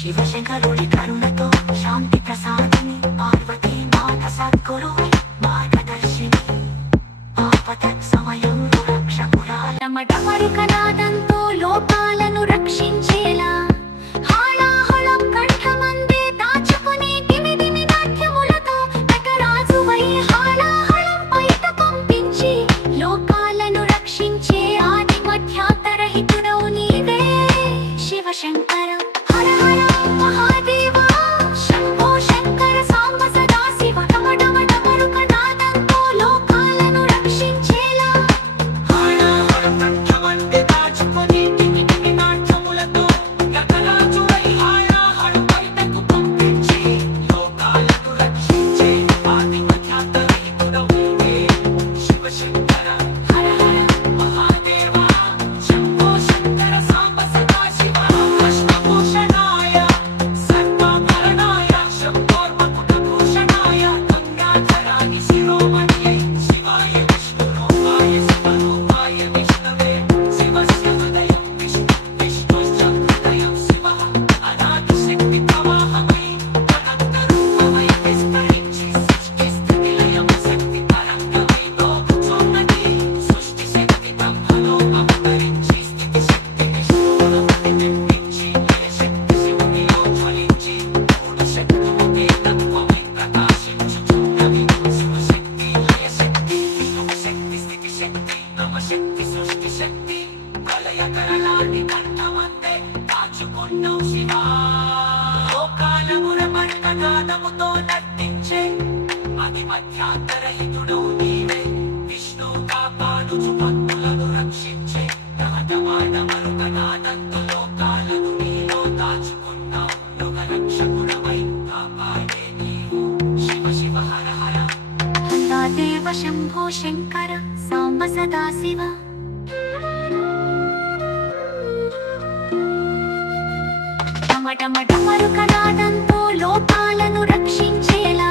శివశంకరుడి కరుణతో శాంతి ప్రసాదిని పార్వతీ మాత సద్గురువై మార్గదర్శిని ఆపద సమయంలో రక్షకురాలమడమరుకనాదంతో లోకాలను రక్షించేలా హాళాహళం కంఠమందే దాచుకుని దిమిదిమి నాట్యములతో నటరాజువై హాళాహళం బయట పంపించి లోకాలను రక్షించే ఆది మధ్యాంతరహితుడవు నీవే శివశంకర హర హర మహాదేవ శంభో శంకర సాంబ సదా శివ డమడమడమరుకనాదంతో లోకాలను రక్షించేలా హాళాహళం కంఠమందే దాచుకుని దిమిదిమి నాట్యములతో నటరాజువై హాళాహళం బయటకు పంపించి లోకాలను రక్షించే ఆది మధ్యాంతరహితుడవు నీవే శివశంకర హర హర మహాదేవ శంభో శంకర సాంబ సదా శివ అష్టభూషణాయ సర్వాభరణాయ శంభోర్మకుటభూషణాయ గంగాధరాని శిరోమణ్యై శివాయ విష్ణురూపాయ శివరూపాయ విష్ణవే శివస్య హృదయం విష్ణు విష్ణుశ్చ హృదయం శివః అనాది శక్తి ప్రవాహమై అనంతరూపమై విస్తరించి సృష్టి స్థితి లయం శక్తి తరంగమై లోకచోన్నతి సృష్టి శక్తి బ్రహ్మలో అవతరించి స్థితి శక్తి విష్ణువును ప్రతిబింబించి లయ శక్తి శివునిలో జ్వలించి మూడు శక్తులు ఏకత్వమై ప్రకాశించుచున్నవి శివశక్తి లయ శక్తి విష్ణువు శక్తి స్థితి శక్తి నవశక్తి సృష్టి శక్తి ప్రళయకరలాంటి కంఠమందే దాచుకున్నావు శివా లోకాలముల మర్తనాదముతో నర్తించే అతి మధ్యాంతరహితుడవు నీవే విష్ణువు కాపాడుచు భక్తులను రక్షించే రహతమానమరుగనాదంతో లోకాలను నీలో దాచుకున్నావు యుగ రక్షకుడవై కాపాడే నీవు శివ శివ హర హర దేవ శంభో శంకర సాంబ సదా శివ డమడమడమరుకనాదంతో లోకాలను రక్షించేలా